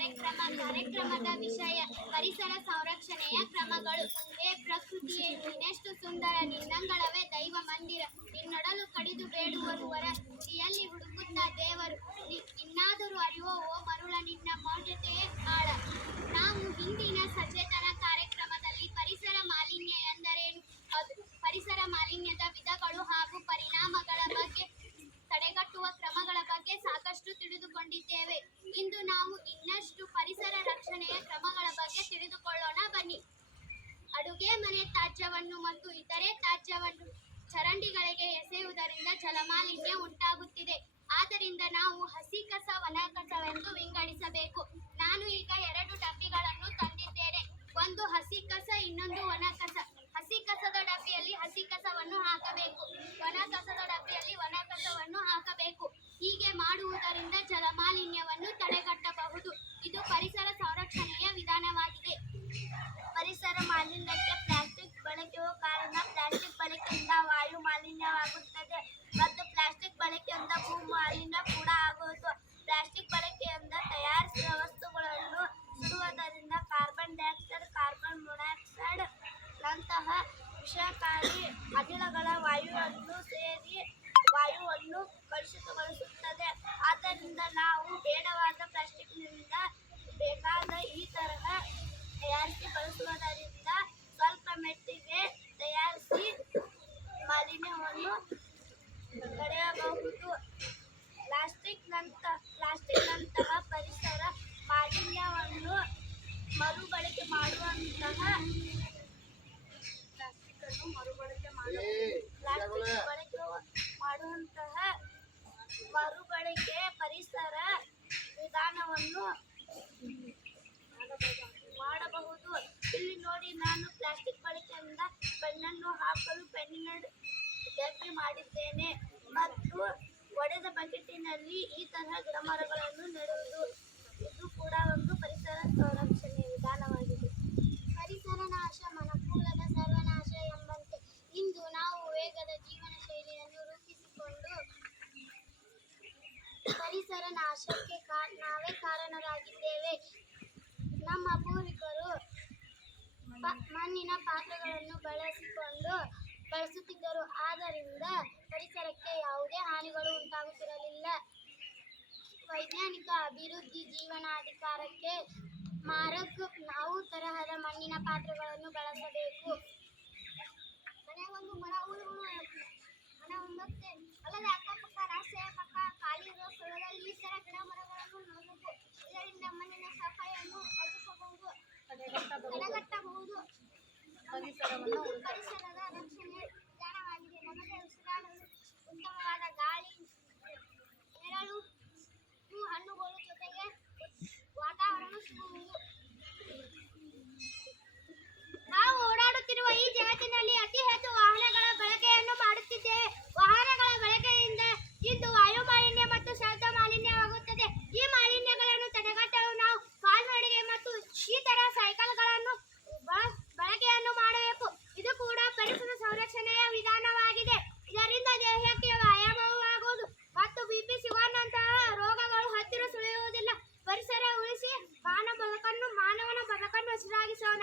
ಕಾರ್ಯಕ್ರಮದ ವಿಷಯ ಪರಿಸರ ಸಂರಕ್ಷಣೆಯ ಕ್ರಮಗಳು. ಹೇ ಪ್ರಕೃತಿಯೇ, ನೀನೆಷ್ಟು ಸುಂದರ, ನಿನ್ನಂಗಳವೇ ದೈವ ಮಂದಿರ. ನಿನ್ನೊಡಲು ಕಡಿದು ಬೇಡುವರು ವರ, ನುಡಿಯಲ್ಲಿ ಹುಡುಕುತ್ತ ದೇವರು. ಇನ್ನಾದರೂ ಅರಿವೋ ಓ ಮರುಳ, ನಿನ್ನ ಮೌಢ್ಯತೆಯೇ ಆಳ. ನಾವು ಹಿಂದಿನ ಸಚೇತನ ಕಾರ್ಯಕ್ರಮದಲ್ಲಿ ಪರಿಸರ ಮಾಲಿನ್ಯ ಎಂದರೇನು, ಪರಿಸರ ಮಾಲಿನ್ಯದ ವಿಧಗಳು ಹಾಗೂ ಪರಿಣಾಮಗಳ ಬಗ್ಗೆ, ತಡೆಗಟ್ಟುವ ಕ್ರಮಗಳ ಬಗ್ಗೆ ಸಾಕಷ್ಟು ತಿಳಿದುಕೊಂಡಿದ್ದೇವೆ. ಇಂದು ನಾವು ಇನ್ನಷ್ಟು ಪರಿಸರ ರಕ್ಷಣೆಯ ಕ್ರಮಗಳ ಬಗ್ಗೆ ತಿಳಿದುಕೊಳ್ಳೋಣ ಬನ್ನಿ. ಅಡುಗೆ ಮನೆ ತ್ಯಾಜ್ಯವನ್ನು ಮತ್ತು ಇತರೆ ತ್ಯಾಜ್ಯವನ್ನು ಚರಂಡಿಗಳಿಗೆ ಎಸೆಯುವುದರಿಂದ ಜಲಮಾಲಿನ್ಯ ಉಂಟಾಗುತ್ತಿದೆ. ಆದ್ದರಿಂದ ನಾವು ಹಸಿ ಕಸ, ಒಣ ಕಸವೆಂದು ವಿಂಗಡಿಸಬೇಕು. ನಾನು ಈಗ 2 ಡಬ್ಬಿಗಳನ್ನು ತಂದಿದ್ದೇನೆ. ಒಂದು ಹಸಿ ಕಸ, ಇನ್ನೊಂದು ಒಣ ಕಸ. ಹಸಿ ಕಸದ ಡಬ್ಬಿಯಲ್ಲಿ ಹಸಿ ಕಸವನ್ನು ಹಾಕಬೇಕು, ಒಣ ಕಸದ ಡಬ್ಬಿಯಲ್ಲಿ ಒಣ ಕಸವನ್ನು ಹಾಕಬೇಕು. ಹೀಗೆ ಮಾಡುವುದರಿಂದ ಜಲಮಾಲಿನ್ಯವನ್ನು ತಡೆಗಟ್ಟಬಹುದು. ಇದು ಪರಿಸರ ಸಂರಕ್ಷಣೆಯ ವಿಧಾನವಾಗಿದೆ. ಪರಿಸರ ಮಾಲಿನ್ಯಕ್ಕೆ ಪ್ಲಾಸ್ಟಿಕ್ ಬಳಕೆಯು ಕಾರಣ. ಪ್ಲಾಸ್ಟಿಕ್ ಬಳಕೆಯಿಂದ ವಾಯು ಮಾಲಿನ್ಯವಾಗುತ್ತದೆ ಮತ್ತು ಪ್ಲಾಸ್ಟಿಕ್ ಬಳಕೆಯಿಂದ ಭೂ ಮಾಲಿನ್ಯ ಕೂಡ ಆಗುವುದು. ಪ್ಲಾಸ್ಟಿಕ್ ಬಳಕೆಯಿಂದ ತಯಾರಿಸಿದ ವಸ್ತುಗಳನ್ನು ಸುಡುವುದರಿಂದ ಕಾರ್ಬನ್ ಡೈಆಕ್ಸೈಡ್, ಕಾರ್ಬನ್ ಮೊನಾಕ್ಸೈಡ್ ನಂತಹ ವಿಷಕಾರಿ ಅನಿಲಗಳ ವಾಯುವನ್ನು ಸೇರಿ ವಾಯುವನ್ನು ಕಲುಷಿತಗೊಳಿಸುತ್ತದೆ. ಆದ್ದರಿಂದ ನಾವು ಬೇಡವಾದ ಪ್ಲಾಸ್ಟಿಕ್ನಿಂದ ಬೇಕಾದ ಈ ತರಹ ತಯಾರಿಸಿ ಬಳಸುವುದರಿಂದ ಸ್ವಲ್ಪ ಮಟ್ಟಿಗೆ ತಯಾರಿಸಿ ಮಾಲಿನ್ಯವನ್ನು ತಡೆಯಬಹುದು. ಪ್ಲಾಸ್ಟಿಕ್ನಂತಹ ಪರಿಸರ ಮಾಲಿನ್ಯವನ್ನು ಮರುಬಳಕೆ ಮಾಡುವಂತಹ ಮರುಬಳಕೆ ಪರಿಸರ ವಿಧಾನವನ್ನು ಮಾಡಬಹುದು. ಇಲ್ಲಿ ನೋಡಿ, ನಾನು ಪ್ಲಾಸ್ಟಿಕ್ ಬಳಕೆಯಿಂದ ಪೆನ್ನನ್ನು ಹಾಕಲು ಪೆನ್ನಿನ ಡಬ್ಬಿ ಮಾಡಿದ್ದೇನೆ ಮತ್ತು ಒಡೆದ ಬಕೆಟಿನಲ್ಲಿ ಈ ತರಹ ಗಿಡಮರಗಳನ್ನು ನೆಡುವುದು. ಇದು ಕೂಡ ಒಂದು ಪರಿಸರ ಸಂರಕ್ಷಣೆಯ ವಿಧಾನವಾಗಿದೆ. ಪರಿಸರ ನಾಶ ಮನುಕುಲದ ಸರ್ವನಾಶ ಎಂಬಂತೆ ಇಂದು ನಾವು ವೇಗದ ಜೀವನ ಶೈಲಿಯನ್ನು ರೂಪಿಸಿಕೊಂಡು ಪರಿಸರ ನಾಶಕ್ಕೆ ನಾವೇ ಕಾರಣರಾಗಿದ್ದೇವೆ. ನಮ್ಮ ಪೂರ್ವಿಕರು ಮಣ್ಣಿನ ಪಾತ್ರೆಗಳನ್ನು ಬಳಸುತ್ತಿದ್ದರು. ಆದ್ದರಿಂದ ಪರಿಸರಕ್ಕೆ ಯಾವುದೇ ಹಾನಿಗಳು ಉಂಟಾಗುತ್ತಿರಲಿಲ್ಲ. ವೈಜ್ಞಾನಿಕ ಅಭಿವೃದ್ಧಿ ಜೀವನಾಧಿಕಾರಕ್ಕೆ ಮಾರಕ ನಾವು ತರಹದ ಮಣ್ಣಿನ ಪಾತ್ರೆಗಳನ್ನು ಬಳಸಬೇಕು. ಮನೆಗೊಂದು ಮರ ಮತ್ತೆ ಹೊಲದ ಅಕ್ಕಪಕ್ಕ, ರಸ್ತೆಯ ಪಕ್ಕ ಖಾಲಿ ಇರುವ ಸ್ಥಳದಲ್ಲಿ ಈ ತರ ಗಿಡ ಮರಗಳನ್ನು ನೆಡಬೇಕು. ಇದರಿಂದ ಮಣ್ಣಿನ ಸಫಾಯಿಯನ್ನು ಹೆಚ್ಚಿಸಬಹುದು, ತಡೆಗಟ್ಟಬಹುದು. ಪರಿಸರದ ರಕ್ಷಣೆ ವಿಧಾನವಾಗಿದೆ. ನಮಗೆ ಉಸಿರಾಡಲು ಉತ್ತಮವಾದ ಗಾಳಿ, ನೆರಳು, ಹಣ್ಣುಗಳು ಜೊತೆಗೆ ವಾತಾವರಣ ಸಿಗುವುದು. ನಾವು ಓಡಾಡುತ್ತಿರುವ ಈ ಜಗತ್ತಿನಲ್ಲಿ ಅತಿ ಹೆಚ್ಚು ವಾಹನಗಳ ಬಳಕೆಯನ್ನು ಮಾಡುತ್ತಿದ್ದೇವೆ. ವಾಹನಗಳ ಬಳಕೆಯಿಂದ ಇಂದು ವಾಯು ಮಾಲಿನ್ಯ ಮತ್ತು ಶಬ್ದ ಮಾಲಿನ್ಯವಾಗುತ್ತದೆ. ಈ ಮಾಲಿನ್ಯಗಳನ್ನು ತಡೆಗಟ್ಟಲು ನಾವು ಕಾಲ್ನಡಿಗೆ ಮತ್ತು ಈ ತರ ಸೈಕಲ್ಗಳನ್ನು ಬಳಕೆಯನ್ನು ಮಾಡಬೇಕು. ಇದು ಕೂಡ ಪರಿಸರ ಸಂರಕ್ಷಣೆಯ ವಿಧಾನವಾಗಿದೆ. ಇದರಿಂದ ದೇಹಕ್ಕೆ ವ್ಯಾಯಾಮವೂ ಆಗುವುದು ಮತ್ತು ಬಿಪಿ ಶುಗರ್ನಂತಹ ರೋಗಗಳು ಹತ್ತಿರ ಸುಳಿಯುವುದಿಲ್ಲ. ಪರಿಸರ ಉಳಿಸಿ ಮಾನವನ ಬದುಕನ್ನು ಹಸಿರಾಗಿಸೋಣ.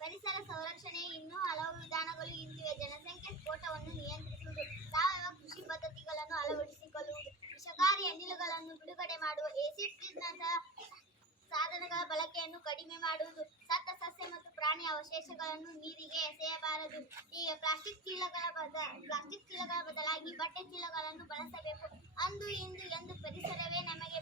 ಪರಿಸರ ಸಂರಕ್ಷಣೆ ಇನ್ನೂ ಹಲವು ವಿಧಾನಗಳು ಇಂತಿವೆ. ಜನಸಂಖ್ಯೆ ಸ್ಫೋಟವನ್ನು ನಿಯಂತ್ರಿಸುವುದು, ಸಾವಯವ ಕೃಷಿ ಪದ್ಧತಿಗಳನ್ನು ಅಳವಡಿಸಿಕೊಳ್ಳುವುದು, ವಿಷಕಾರಿ ಅನಿಲಗಳನ್ನು ಬಿಡುಗಡೆ ಮಾಡುವ ಎಸಿಡ್ ಫ್ರೀಜ್ನಂತಹ ಸಾಧನಗಳ ಬಳಕೆಯನ್ನು ಕಡಿಮೆ ಮಾಡುವುದು, ಸತ್ತ ಸಸ್ಯ ಮತ್ತು ಪ್ರಾಣಿ ಅವಶೇಷಗಳನ್ನು ನೀರಿಗೆ ಎಸೆಯಬಾರದು. ಈಗ ಪ್ಲಾಸ್ಟಿಕ್ ಚೀಲಗಳ ಬದಲಾಗಿ ಬಟ್ಟೆ ಚೀಲಗಳನ್ನು ಬಳಸಬೇಕು. ಅಂದು ಇಂದು ಎಂದು ಪರಿಸರವೇ ನಮಗೆ